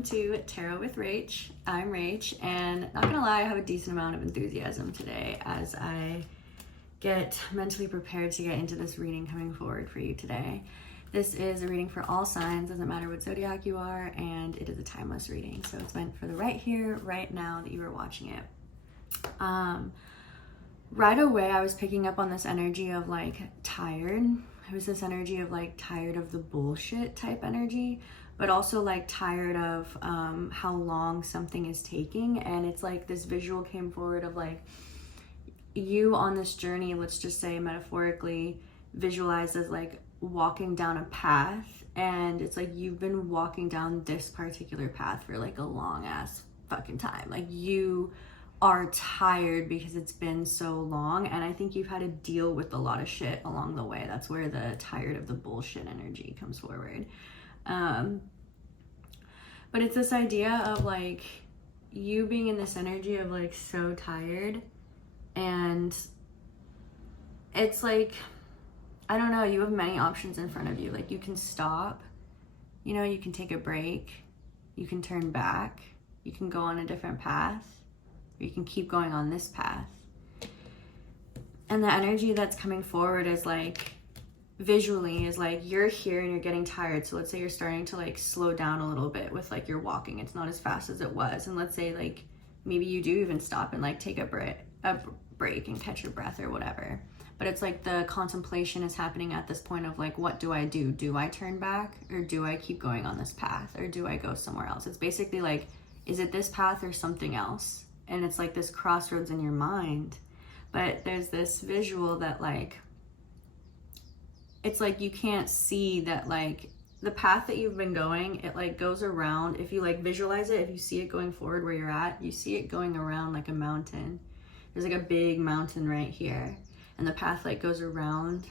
welcome to Tarot with Rach. I'm Rach, and not gonna lie, I have a decent amount of enthusiasm today as I get mentally prepared to get into this reading coming forward for you today. This is a reading for all signs, doesn't matter what zodiac you are, and it is a timeless reading. So it's meant for the right here, right now that you are watching it. Right away, I was picking up on this energy of like tired. It was this energy of like tired of the bullshit type energy, but also like tired of how long something is taking. And it's like this visual came forward of like you on this journey, let's just say metaphorically visualized as like walking down a path, and it's like you've been walking down this particular path for like a long ass fucking time. Like you are tired because it's been so long, and I think you've had to deal with a lot of shit along the way. That's where the tired of the bullshit energy comes forward. But it's this idea of like you being in this energy of like so tired, and it's like, I don't know, you have many options in front of you. Like you can stop, you know, you can take a break, you can turn back, you can go on a different path, or you can keep going on this path. And the energy that's coming forward is like, visually is like you're here and you're getting tired. So let's say you're starting to like slow down a little bit with like your walking. It's not as fast as it was. And let's say like maybe you do even stop and like take a break and catch your breath or whatever. But it's like the contemplation is happening at this point of like, what do I do? Do I turn back, or do I keep going on this path, or do I go somewhere else? It's basically like, is it this path or something else? And it's like this crossroads in your mind. But there's this visual that like, it's like you can't see that like the path that you've been going, it like goes around. If you like visualize it, if you see it going forward where you're at, you see it going around like a mountain. There's like a big mountain right here, and the path like goes around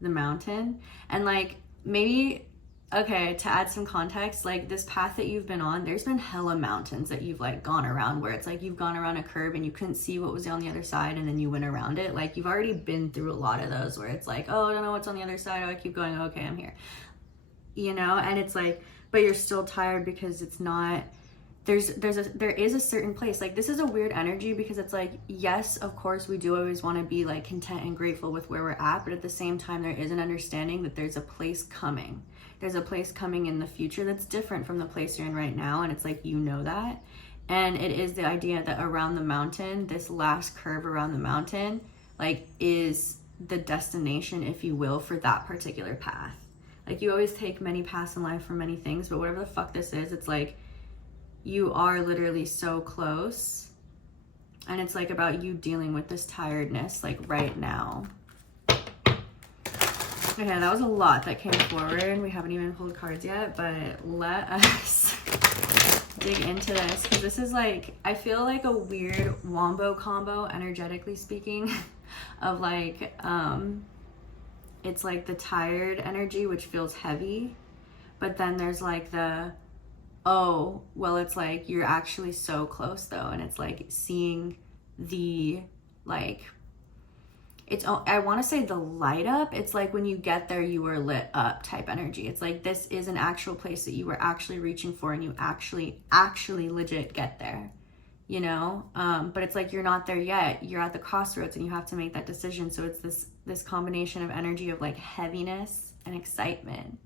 the mountain. And like maybe, okay, to add some context, like this path that you've been on, there's been hella mountains that you've like gone around, where it's like you've gone around a curve and you couldn't see what was on the other side, and then you went around it. Like you've already been through a lot of those where it's like, oh, I don't know what's on the other side. Oh, I keep going. Okay, I'm here. You know, and it's like, but you're still tired because it's not, there is a certain place. Like this is a weird energy because it's like, yes, of course we do always want to be like content and grateful with where we're at, but at the same time there is an understanding that there's a place coming. There's a place coming in the future that's different from the place you're in right now, and it's like, you know that. And it is the idea that around the mountain, this last curve around the mountain, like is the destination, if you will, for that particular path. Like you always take many paths in life for many things, but whatever the fuck this is, it's like you are literally so close, and it's like about you dealing with this tiredness like right now. Okay, that was a lot that came forward. We haven't even pulled cards yet, but let us dig into this, because this is like, I feel like a weird wombo combo, energetically speaking, of like, it's like the tired energy, which feels heavy, but then there's like the, oh, well, it's like you're actually so close though, and it's like seeing the like, it's, I want to say the light up. It's like when you get there, you were lit up type energy. It's like this is an actual place that you were actually reaching for, and you actually legit get there, you know? But it's like you're not there yet. You're at the crossroads and you have to make that decision. So it's this combination of energy of like heaviness and excitement.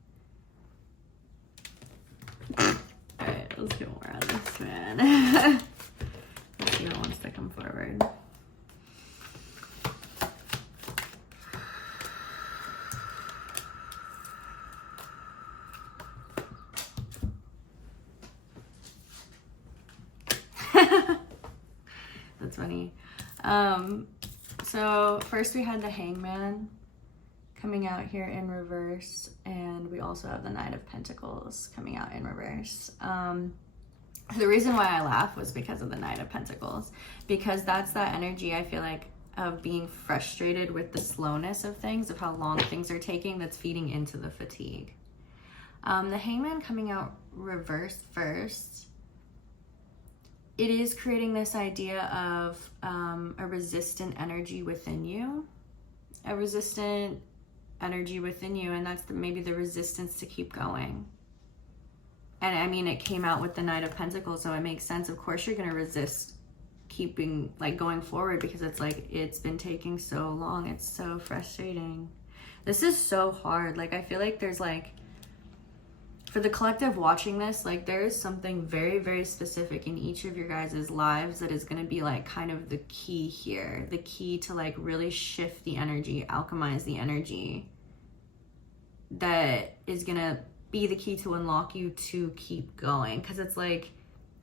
All right, let's get more on this, man. Let's see what wants to come forward. That's funny. So first we had the Hangman coming out here in reverse, and we also have the Knight of Pentacles coming out in reverse. The reason why I laugh was because of the Knight of Pentacles, because that's that energy, I feel like, of being frustrated with the slowness of things, of how long things are taking, that's feeding into the fatigue. The Hangman coming out reverse first, it is creating this idea of a resistant energy within you, and that's maybe the resistance to keep going. And I mean, it came out with the Knight of Pentacles, so it makes sense. Of course, you're going to resist keeping, like, going forward, because it's like, it's been taking so long. It's so frustrating. This is so hard. Like, I feel like there's, like, for the collective watching this, like, there is something very, very specific in each of your guys' lives that is going to be, like, kind of the key here. The key to, like, really shift the energy, alchemize the energy, that is going to be the key to unlock you to keep going. Because it's like,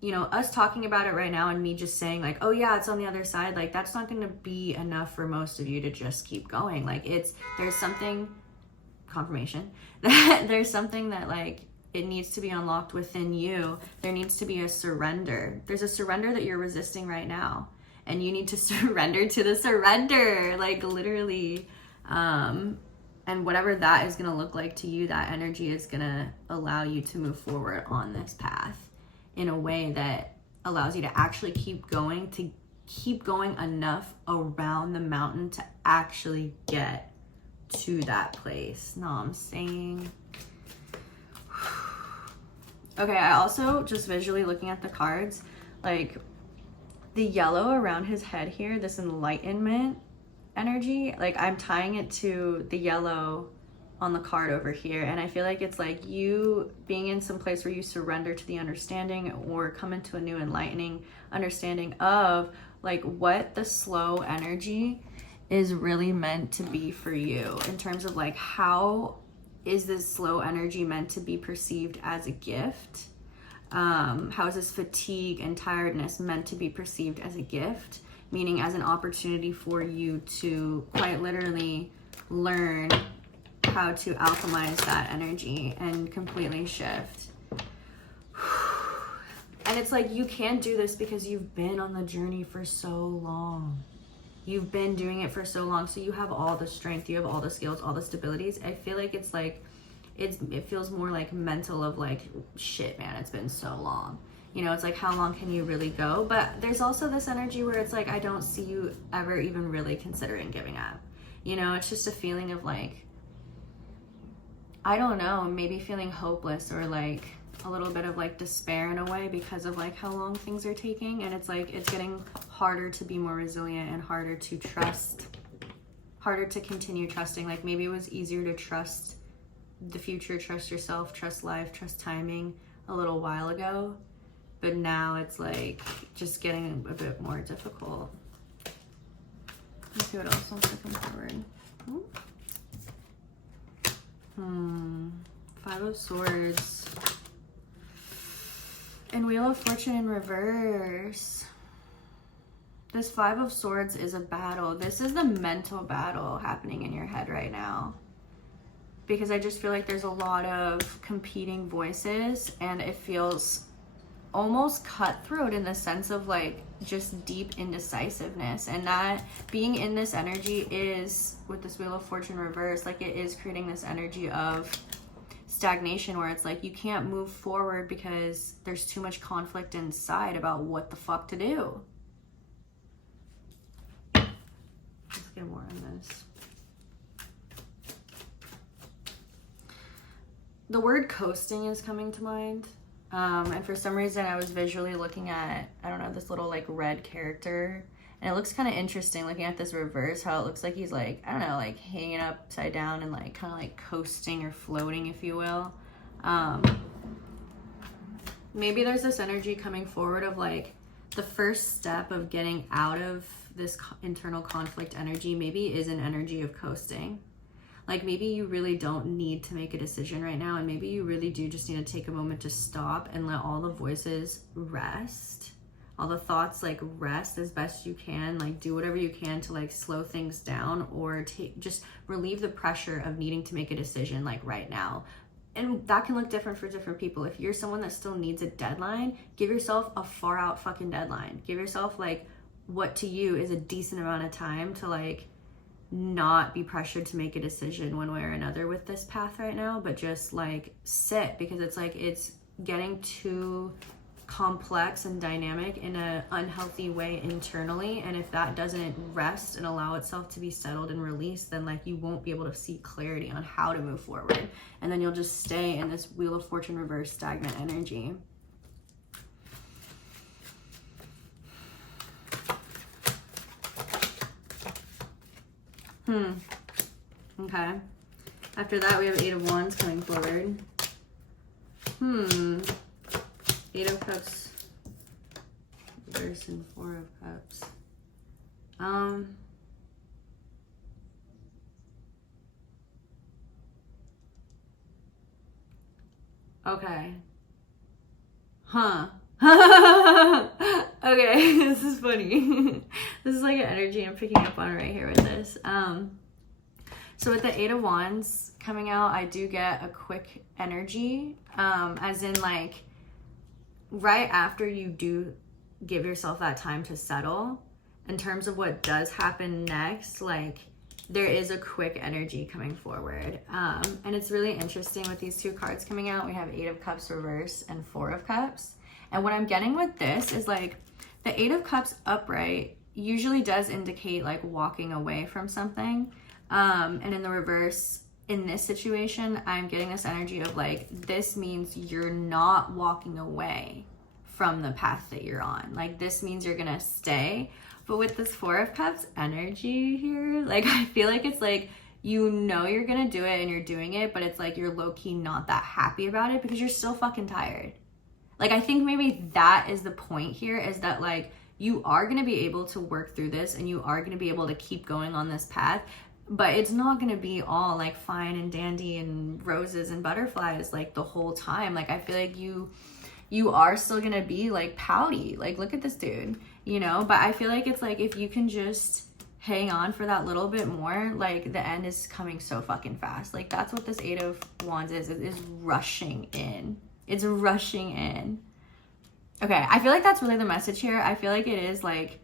you know, us talking about it right now and me just saying like, oh yeah, it's on the other side, like, that's not going to be enough for most of you to just keep going. Like, there's something, confirmation, that there's something that, like, it needs to be unlocked within you. There needs to be a surrender. There's a surrender that you're resisting right now, and you need to surrender to the surrender, like, literally. And whatever that is going to look like to you, that energy is going to allow you to move forward on this path in a way that allows you to actually keep going enough around the mountain to actually get to that place. Know what I'm saying? Okay, I also, just visually looking at the cards, like, the yellow around his head here, this enlightenment energy, like, I'm tying it to the yellow on the card over here, and I feel like it's like you being in some place where you surrender to the understanding or come into a new enlightening understanding of, like, what the slow energy is really meant to be for you, in terms of, like, how is this slow energy meant to be perceived as a gift? How is this fatigue and tiredness meant to be perceived as a gift? Meaning as an opportunity for you to quite literally learn how to alchemize that energy and completely shift. And it's like, you can do this because you've been on the journey for so long. You've been doing it for so long, so you have all the strength, you have all the skills, all the stabilities. I feel like it's like, it feels more like mental of like, shit, man, it's been so long. You know, it's like, how long can you really go? But there's also this energy where it's like, I don't see you ever even really considering giving up. You know, it's just a feeling of like, I don't know, maybe feeling hopeless or like a little bit of like despair in a way because of like how long things are taking. And it's like, it's getting harder to be more resilient and harder to trust, harder to continue trusting. Like, maybe it was easier to trust the future, trust yourself, trust life, trust timing a little while ago. But now it's like just getting a bit more difficult. Let's see what else wants to come forward. Five of Swords. And Wheel of Fortune in reverse. This Five of Swords is a battle. This is the mental battle happening in your head right now. Because I just feel like there's a lot of competing voices, and it feels almost cutthroat in the sense of like just deep indecisiveness. And that being in this energy is, with this Wheel of Fortune reverse, like it is creating this energy of stagnation where it's like you can't move forward because there's too much conflict inside about what the fuck to do. Let's get more on this. The word coasting is coming to mind. And for some reason I was visually looking at, I don't know, this little like red character. And it looks kind of interesting looking at this reverse, how it looks like he's like, I don't know, like hanging upside down and like kind of like coasting or floating, if you will. Maybe there's this energy coming forward of like the first step of getting out of this internal conflict energy maybe is an energy of coasting. Like maybe you really don't need to make a decision right now, and maybe you really do just need to take a moment to stop and let all the voices rest. All the thoughts like rest as best you can, like do whatever you can to like slow things down or just relieve the pressure of needing to make a decision like right now. And that can look different for different people. If you're someone that still needs a deadline, give yourself a far out fucking deadline. Give yourself like what to you is a decent amount of time to like not be pressured to make a decision one way or another with this path right now, but just like sit, because it's like it's getting too complex and dynamic in an unhealthy way internally, and if that doesn't rest and allow itself to be settled and released, then like you won't be able to see clarity on how to move forward, and then you'll just stay in this Wheel of Fortune reverse stagnant energy. Okay. After that, we have Eight of Wands coming forward. Eight of Cups, reverse, and Four of Cups. Okay. Okay, this is funny. This is like an energy I'm picking up on right here with this. So with the Eight of Wands coming out, I do get a quick energy, as in like right after you do give yourself that time to settle, in terms of what does happen next, like there is a quick energy coming forward. And it's really interesting with these two cards coming out. We have Eight of Cups reverse and Four of Cups. And what I'm getting with this is like the Eight of Cups upright usually does indicate like walking away from something. And in the reverse, in this situation, I'm getting this energy of like, this means you're not walking away from the path that you're on. Like this means you're gonna stay. But with this Four of Cups energy here, like I feel like it's like, you know you're gonna do it and you're doing it, but it's like you're low-key not that happy about it because you're still fucking tired. Like I think maybe that is the point here, is that like you are gonna be able to work through this and you are gonna be able to keep going on this path. But it's not going to be all like fine and dandy and roses and butterflies like the whole time. Like I feel like you are still going to be like pouty. Like look at this dude, you know? But I feel like it's like if you can just hang on for that little bit more, like the end is coming so fucking fast. Like that's what this Eight of Wands is. It is rushing in. It's rushing in. Okay, I feel like that's really the message here. I feel like it is like,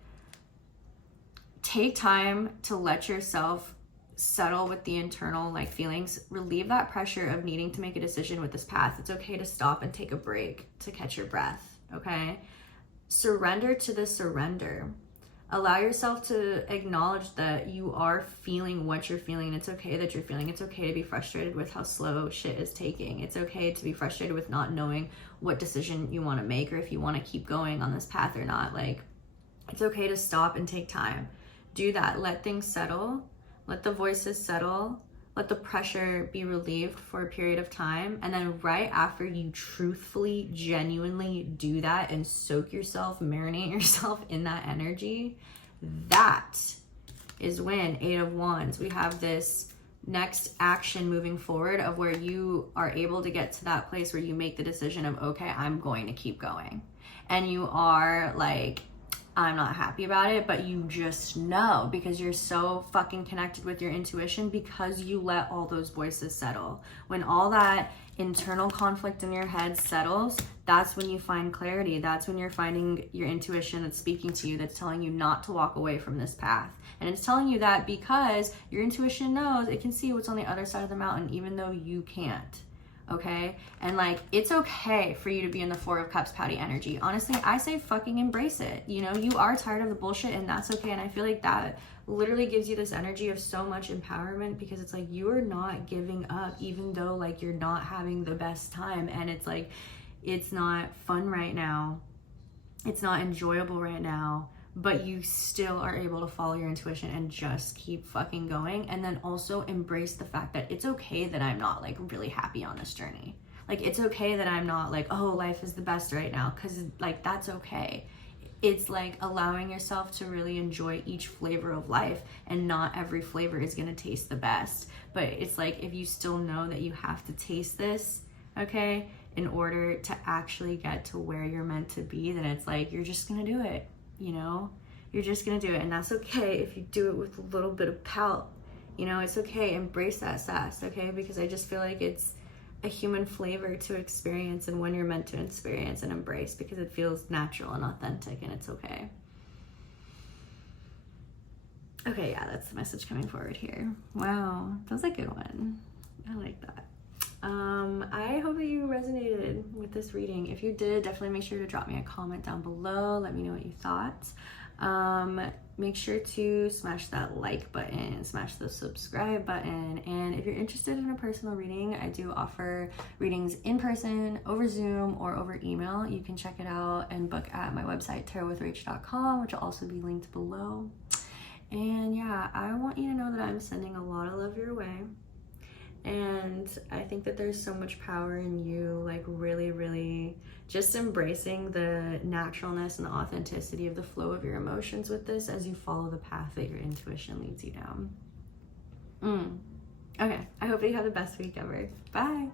take time to let yourself settle with the internal like feelings, relieve that pressure of needing to make a decision with this path. It's okay to stop and take a break to catch your breath. Okay, surrender to the surrender. Allow yourself to acknowledge that you are feeling what you're feeling, and it's okay that you're feeling. It's okay to be frustrated with how slow shit is taking. It's okay to be frustrated with not knowing what decision you want to make or if you want to keep going on this path or not. Like it's okay to stop and take time. Do that. Let things settle. Let the voices settle. Let the pressure be relieved for a period of time. And then right after you truthfully, genuinely do that and soak yourself, marinate yourself in that energy, that is when Eight of Wands, we have this next action moving forward of where you are able to get to that place where you make the decision of, okay, I'm going to keep going. And you are like, I'm not happy about it, but you just know because you're so fucking connected with your intuition, because you let all those voices settle. When all that internal conflict in your head settles, that's when you find clarity. That's when you're finding your intuition that's speaking to you, that's telling you not to walk away from this path. And it's telling you that because your intuition knows it can see what's on the other side of the mountain, even though you can't. Okay, and like it's okay for you to be in the Four of Cups pouty energy. Honestly, I say fucking embrace it. You know, you are tired of the bullshit and that's okay. And I feel like that literally gives you this energy of so much empowerment, because it's like you are not giving up, even though like you're not having the best time, and it's like it's not fun right now, it's not enjoyable right now, but you still are able to follow your intuition and just keep fucking going. And then also embrace the fact that it's okay that I'm not like really happy on this journey. Like it's okay that I'm not like, oh, life is the best right now, because like that's okay. It's like allowing yourself to really enjoy each flavor of life, and not every flavor is gonna taste the best. But it's like, if you still know that you have to taste this, okay, in order to actually get to where you're meant to be, then it's like you're just gonna do it. You know, you're just gonna do it, and that's okay if you do it with a little bit of pout. You know, it's okay. Embrace that sass, okay? Because I just feel like it's a human flavor to experience, and when you're meant to experience and embrace, because it feels natural and authentic, and it's okay. Okay, yeah, that's the message coming forward here. Wow, that was a good one. I like that. I hope that you resonated with this reading. If you did, definitely make sure to drop me a comment down below. Let me know what you thought. Make sure to smash that like button, smash the subscribe button, and if you're interested in a personal reading, I do offer readings in person, over Zoom, or over email. You can check it out and book at my website, tarotwithrach.com, which will also be linked below. And yeah, I want you to know that I'm sending a lot of love your way. And I think that there's so much power in you, like really just embracing the naturalness and the authenticity of the flow of your emotions with this as you follow the path that your intuition leads you down. Okay, I hope that you have the best week ever. Bye.